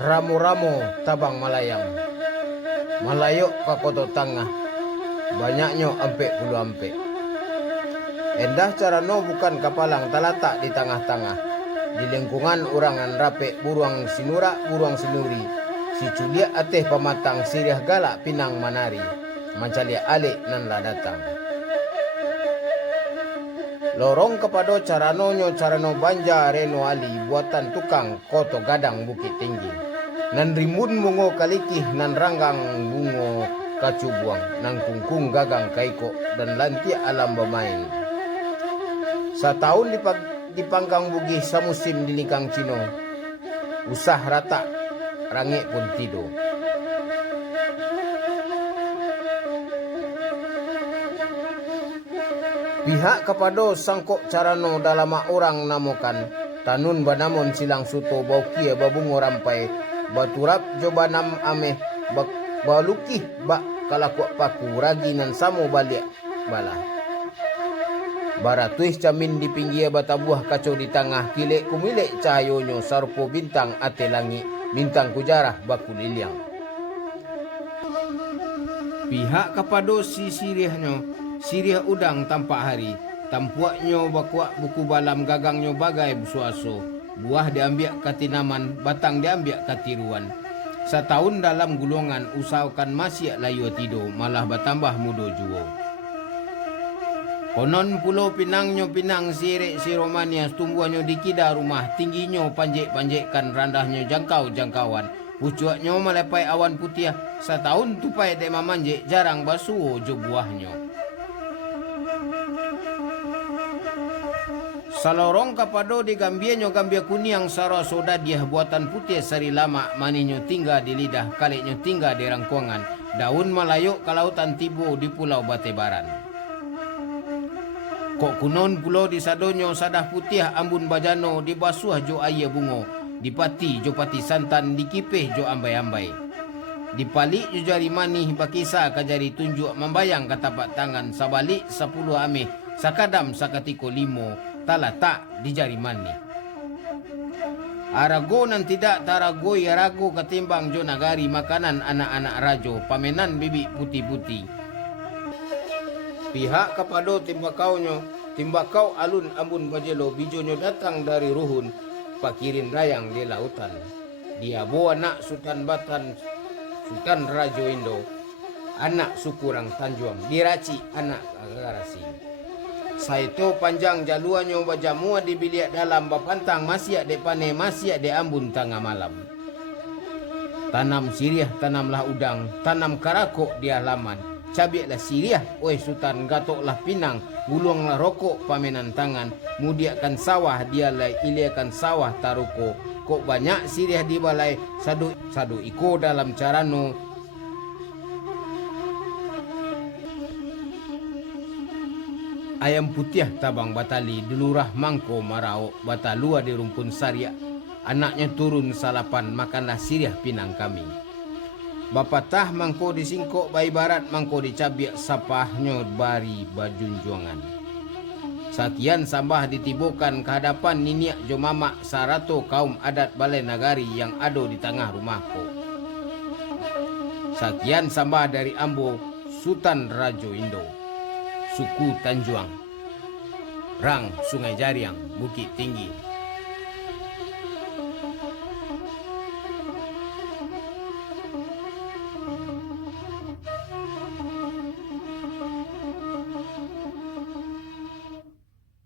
Ramu-ramu tabang malayang, malayuk ka koto tangah, banyaknya ampek puluh ampek. Endah carano bukan kapalang talatak di tengah-tengah, di lingkungan urangan rapek buruang sinura buruang sinuri, si culiak ateh pamatang siriah galak pinang manari, mancalia alik nan la datang. Lorong kepada carano banja reno ali buatan tukang koto gadang Bukit Tinggi. Nan rimbun bungo kalikih nan ranggang bungo kacubuang, nan kungkung gagang kaiko dan lanti alam bermain. Setahun dipanggang bugih samusim di likang Cino, usah rata rangit pun tido. Pihak kepada sangkok carano dalam orang namokan, tanun banamon silang suto bau kia babungo rampai, baturap jobanam ameh balukih bak kalakuak paku raginan samo balik bala. Baratuih camin di pinggir batabuah kacau di tengah, kilek kumilek cahayonyo sarupo bintang ate langit, bintang kujarah baku liliang. Pihak kapado si sirih udang tampak hari, tampuaknyo bakuak buku balam gagangnyo bagai busuaso, buah diambil katinaman, batang diambil katiruan. Setahun dalam gulungan usahakan masih layu tido, malah bertambah mudo juo. Konon pulau pinangnyo pinang sirek si Romania, tumbuhannya dikida rumah, tingginyo panjek-panjekkan, randahnya jangkauan. Pucuaknyo melepai awan putih, setahun tupai dek mamanjek, jarang basuo jo buahnya. Salorong kapado di gambia kuniang saro soda dia buatan putih sari lama, maninyo tinggal di lidah, kaliknyo tinggal di rangkuangan, daun malayuk ke lautan tibu di pulau Batebaran. Kok kunon pulau di sadonyo sadah putih ambun bajano, di basuh jo aye bungo, di pati jo pati santan, di kipeh jo ambai-ambai. Di palik jo jari manih bakisa ka jari tunjuk membayang katapak tangan, sabalik 10 ameh, sakadam sakatiko 5, tala tak di jari mani. Arago nan tidak tarago ya rago ketimbang jo nagari makanan anak-anak rajo, pamenan bibi putih-putih. Pihak kapado timbakau alun ambun bajelo, bijonyo datang dari ruhun, pakirin rayang di lautan. Dia bawa anak Sultan Batan, Sultan Rajo Indo, anak Sukurang Tanjuang, diraci anak Agarasi. Saito panjang jaluannya bajamua di bilik dalam bapantang masih de pane masih de ambun tengah malam. Tanam siriah, tanamlah udang, tanam karakok di halaman. Cabiaklah siriah, oi Sultan, gatoklah pinang, gulunglah rokok pamenan tangan, mudiakan sawah dialai, iliakan sawah taruko. Kok banyak siriah di balai, sadu iko dalam carano. Ayam putih tabang batali, dulurah mangko marao, batalua di rumpun saria. Anaknya turun salapan, makanlah siriah pinang kami. Bapatah mangko disingkok bayi barat, mangko dicabiak sapahnya bari bajunjuangan. Sakian sambah ditibukan kehadapan niniak jo mamak sarato kaum adat balai nagari yang ado di tengah rumahku. Sakian sambah dari Ambo Sultan Rajo Indo, suku Tanjuang, Rang Sungai Jariang, Bukit Tinggi.